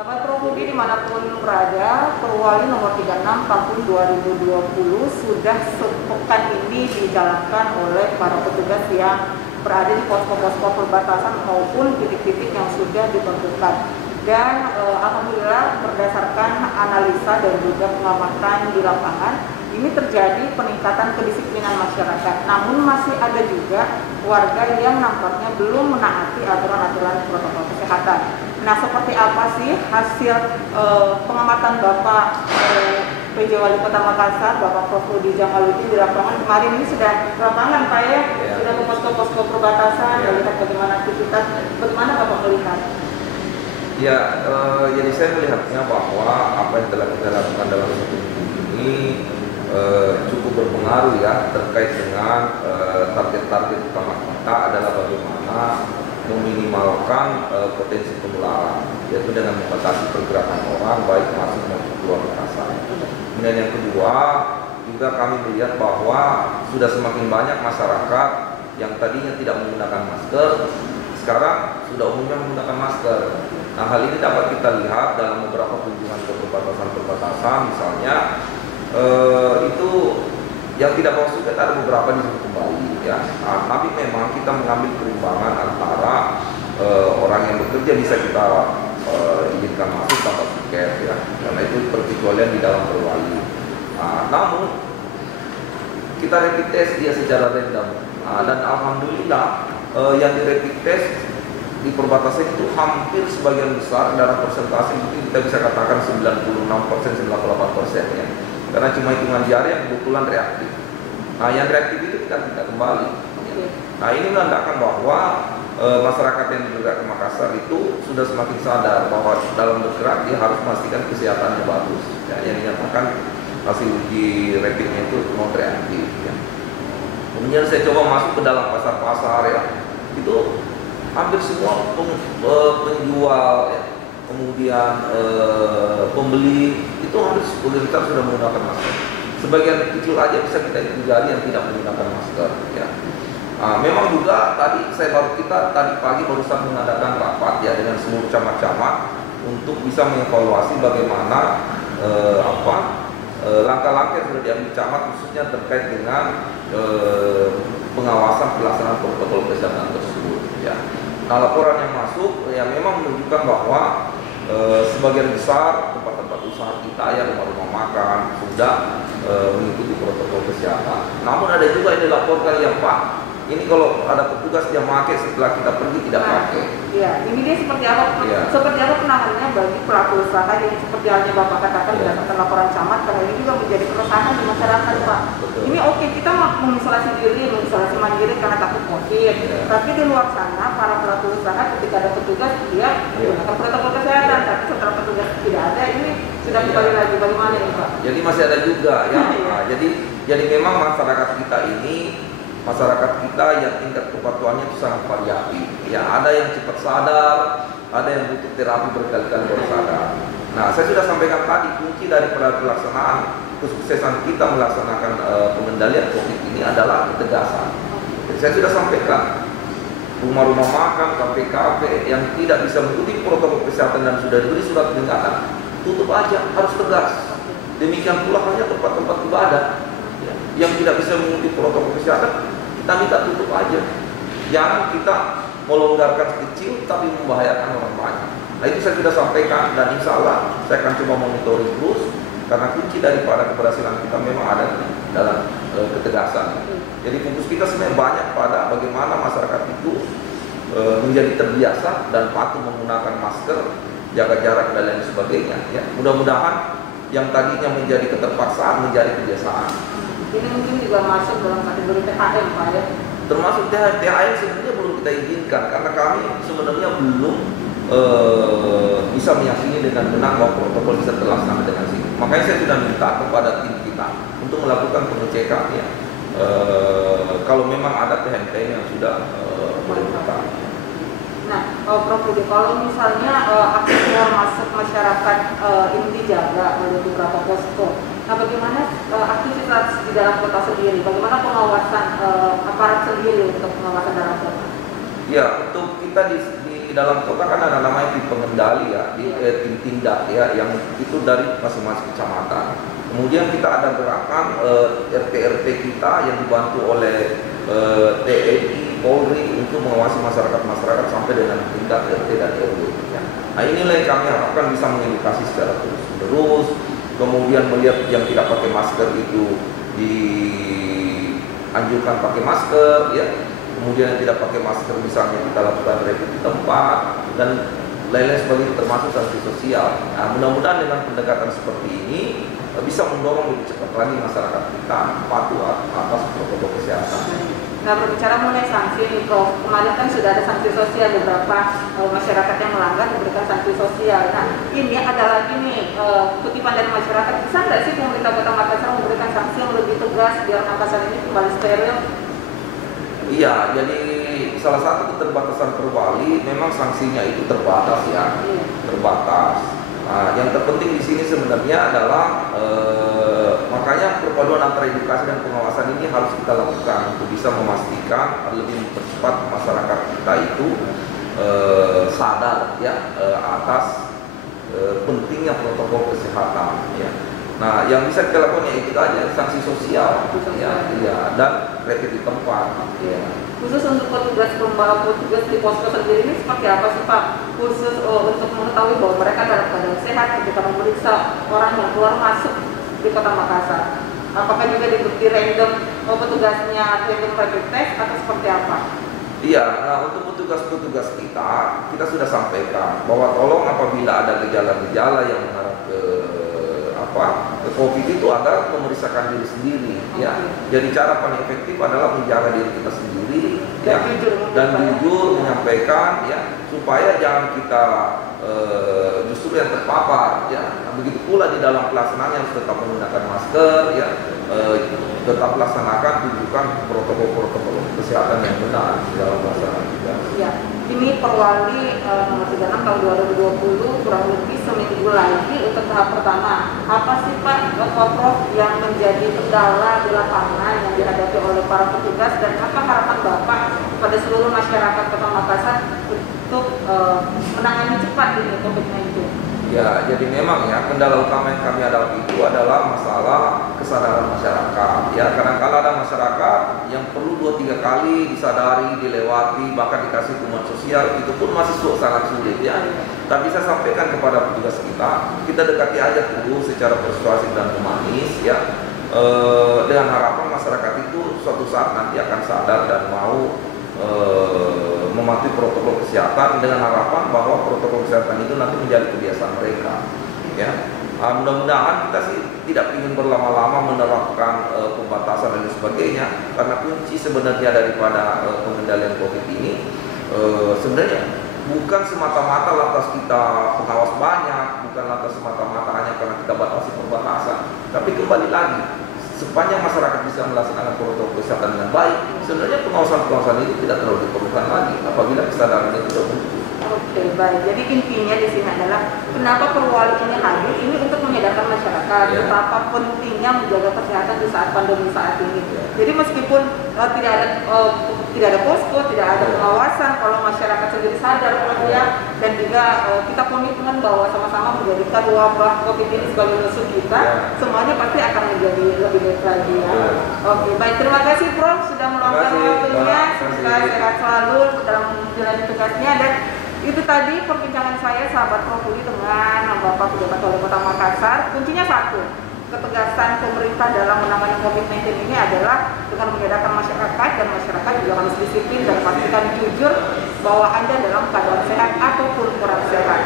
Sahabat Profudi dimanapun berada, Perwali nomor 36 tahun 2020 sudah sepekan ini dijalankan oleh para petugas yang berada di posko-posko perbatasan maupun titik-titik yang sudah ditentukan. Dan alhamdulillah berdasarkan analisa dan juga pengamatan di lapangan, ini terjadi peningkatan kedisiplinan masyarakat. Namun masih ada juga warga yang nampaknya belum menaati aturan-aturan protokol kesehatan. Nah, seperti apa sih hasil pengamatan Bapak PJ Wali Kota Makassar, Bapak Profudi Jamaludin di lapangan kemarin ini sudah di lapangan Pak ya, sudah ke posko-posko perbatasan, melihat bagaimana aktivitas, bagaimana Bapak melihat? Ya, jadi saya melihatnya bahwa apa yang telah kita lakukan dalam satu minggu ini cukup berpengaruh ya terkait dengan target-target utama kita adalah bagaimana meminimalkan potensi penularan, yaitu dengan membatasi pergerakan orang baik masuk maupun keluar Makassar. Kemudian yang kedua, juga kami melihat bahwa sudah semakin banyak masyarakat yang tadinya tidak menggunakan masker, sekarang sudah umumnya menggunakan masker. Nah, hal ini dapat kita lihat dalam beberapa kunjungan ke perbatasan-perbatasan, misalnya itu yang tidak bawa suket ada beberapa disuruh kembali ya. Nah, tapi memang kita mengambil perimbangan antara orang yang bekerja bisa kita izinkan masuk tanpa suket ya, karena itu perkecualian di dalam Perwali. Namun kita rapid test dia secara random dan alhamdulillah yang di rapid test di perbatasan itu hampir sebagian besar dalam persentase mungkin kita bisa katakan 96%, 98% ya. Karena cuma hitungan jari yang kebetulan reaktif. Nah, yang reaktif itu kita tidak kembali. Nah, ini menandakan bahwa masyarakat yang bergerak ke Makassar itu sudah semakin sadar bahwa dalam bergerak dia harus memastikan kesehatannya bagus. Ya, yang dinyatakan hasil uji rapidnya itu non reaktif. Ya. Kemudian saya coba masuk ke dalam pasar-pasar ya, itu hampir semua penjual ya, kemudian pembeli itu hampir besar sudah menggunakan masker. Sebagian kecil aja bisa kita hitung jari yang tidak menggunakan masker ya. Memang juga tadi kita tadi pagi barusan mengadakan rapat ya dengan seluruh camat-camat untuk bisa mengevaluasi bagaimana langkah-langkah yang sudah diambil camat khususnya terkait dengan pengawasan pelaksanaan protokol kesehatan tersebut ya. Nah, laporan yang masuk ya memang menunjukkan bahwa sebagian besar tempat-tempat usaha kita ya, rumah-rumah makan sudah mengikuti protokol kesehatan. Namun ada juga yang dilaporkan yang Pak, ini kalau ada petugas yang pakai setelah kita pergi tidak pakai. Iya, ini dia seperti apa? Ya. Seperti apa penanganannya bagi pelaku usaha yang seperti halnya Bapak katakan berdasarkan laporan camat, karena ini juga menjadi keresahan di masyarakat Pak. Betul. Ini oke, kita mengisolasi diri, mengisolasi mandiri karena takut COVID. Tapi di luar sana para pelaku usaha ketika ada petugas dia menggunakan protokol kesehatan, tapi setelah petugas tidak ada, ini sudah kembali lagi. Bagaimana ini Pak? Jadi masih ada juga ya. Nah, jadi memang masyarakat kita ini yang tingkat kepatuhannya itu sangat variatif. Ya, ada yang cepat sadar, ada yang butuh terapi berkali-kali baru sadar. Nah, saya sudah sampaikan tadi kunci dari pelaksanaan kesuksesan kita melaksanakan pengendalian COVID ini adalah ketegasan. Jadi saya sudah sampaikan rumah-rumah makan, kafe-kafe yang tidak bisa mengikuti protokol kesehatan dan sudah diberi surat peringatan, tutup aja, harus tegas. Demikian pula hanya tempat-tempat ibadah ya, yang tidak bisa mengikuti protokol kesehatan, kita minta tutup aja. Jangan kita melonggarkan kecil tapi membahayakan orang banyak. Nah, itu saya sudah sampaikan dan insya Allah saya akan coba monitoring terus karena kunci daripada keberhasilan kita memang ada dalam ketegasan. Jadi fokus kita sebenarnya banyak pada bagaimana masyarakat itu menjadi terbiasa dan patuh menggunakan masker, jaga jarak dan lain sebagainya. Ya, mudah-mudahan yang tadinya menjadi keterpaksaan menjadi kebiasaan. Ini mungkin juga masuk dalam kategori THM Pak ya? Termasuk THM sebenarnya belum kita izinkan karena kami sebenarnya belum bisa meyakini dengan benar bahwa protokol bisa terlaksana dengan sini. Makanya saya sudah minta kepada tim kita untuk melakukan pengecekan ya, kalau memang ada THM yang sudah melakukan. Nah, Prof Budi, kalau misalnya akses keluar masuk masyarakat ini dijaga oleh beberapa posko, nah bagaimana aktivitas di dalam kota sendiri? Bagaimana pengawasan aparat sendiri untuk pengawasan dalam kota? Ya, untuk kita di di dalam kota kan ada namanya tim pengendali ya, tim tindak ya, yang itu dari masing-masing kecamatan. Kemudian kita ada gerakan RT kita yang dibantu oleh TNI, Polri untuk mengawasi masyarakat sampai dengan tingkat RT dan RW. Ya. Nah inilah yang kami harapkan bisa mengedukasi secara terus-menerus. Kemudian melihat yang tidak pakai masker itu dianjurkan pakai masker, ya. Kemudian yang tidak pakai masker misalnya kita lakukan rapid di tempat dan lain-lain sebagainya, termasuk sanksi sosial. Nah, mudah-mudahan dengan pendekatan seperti ini bisa mendorong lebih cepat lagi masyarakat kita patuh atas protokol kesehatan. Nah, berbicara mengenai sanksi nih Prof, kemarin kan sudah ada sanksi sosial, beberapa masyarakat yang melanggar diberikan sanksi sosial. Nah, ini ada lagi nih kutipan dari masyarakat, bisa nggak sih pemerintah Kota Makassar memberikan sanksi yang lebih tegas biar Makassar ini kembali steril? Iya, jadi salah satu keterbatasan Perwali memang sanksinya itu terbatas ya, terbatas. Nah, yang terpenting di sini sebenarnya adalah makanya perpaduan antara edukasi dan pengawasan ini harus kita lakukan untuk bisa memastikan lebih mempercepat masyarakat kita itu sadar ya atas pentingnya protokol kesehatan ya. Nah, yang bisa kita lakukan ya itu aja, sanksi sosial ya, dan rapid di tempat. Ya. Khusus untuk petugas di posko sendiri ini seperti apa sih Pak? Khusus untuk mengetahui bahwa mereka dalam keadaan sehat ketika memeriksa orang yang keluar masuk di Kota Makassar. Apakah juga di random petugasnya random rapid test atau seperti apa? Iya, nah untuk petugas-petugas kita sudah sampaikan bahwa tolong apabila ada gejala-gejala yang mengarah ke COVID itu ada memeriksakan diri sendiri ya. Jadi cara paling efektif adalah menjaga diri kita sendiri dan jujur menyampaikan ya, supaya jangan kita justru yang terpapar ya. Nah, begitu pula di dalam pelaksanaan harus tetap menggunakan masker ya, tetap laksanakan, tunjukkan protokol kesehatan yang benar di dalam pelaksanaan kita. Ya. Ini Perwali nomor 36 tahun 2020, kurang lebih seminggu lagi untuk tahap pertama. Apa sih Pak Prof yang menjadi kendala di lapangan yang dihadapi oleh para petugas, dan apa harapan Bapak pada seluruh masyarakat Kota Makassar untuk menangani cepat ini COVID-19? Ya, jadi memang ya kendala utama yang kami hadapi itu adalah masalah kesadaran masyarakat. Ya, kadang-kala ada masyarakat yang perlu 2-3 kali disadari, dilewati, bahkan dikasih hukuman sosial, itu pun masih sangat sulit ya. Tapi saya sampaikan kepada petugas kita dekati aja dulu secara persuasif dan humanis ya. Dengan harapan masyarakat itu suatu saat nanti akan sadar dan mau mematuhi protokol kesehatan, dengan harapan bahwa protokol kesehatan itu nanti menjadi kebiasaan mereka ya. Mudah-mudahan kita sih tidak ingin berlama-lama menerapkan pembatasan dan sebagainya, karena kunci sebenarnya daripada pengendalian COVID ini sebenarnya bukan semata-mata lantas kita pengawas banyak, bukan lantas semata-mata hanya karena kita batasi perbatasan, tapi kembali lagi sepanjang masyarakat bisa melaksanakan protokol kesehatan dengan baik, sebenarnya pengawasan itu tidak terlalu diperlukan lagi apabila kesadaran itu sudah muncul. Oke, baik. Jadi intinya di sini adalah kenapa Perwali ini hadir ini untuk menyadarkan masyarakat betapa pentingnya menjaga kesehatan di saat pandemi saat ini. Jadi meskipun tidak ada posko, tidak ada pengawasan, kalau masyarakat sendiri sadar ya, dan juga kita komitmen bahwa sama-sama menjadikan wabah COVID ini sebagai musuh kita, semuanya pasti akan menjadi lebih baik lagi ya. Oke, baik. Terima kasih Prof sudah meluangkan waktunya. Semoga sehat selalu dalam menjalani tugasnya. Dan itu tadi perbincangan saya sahabat Profuli dengan Bapak Pejabat Wali Kota Makassar. Kuncinya satu, ketegasan pemerintah dalam menangani COVID-19 ini adalah dengan menyadarkan masyarakat, dan masyarakat juga harus disiplin dan pastikan jujur bahwa Anda dalam keadaan sehat ataupun kurang sehat.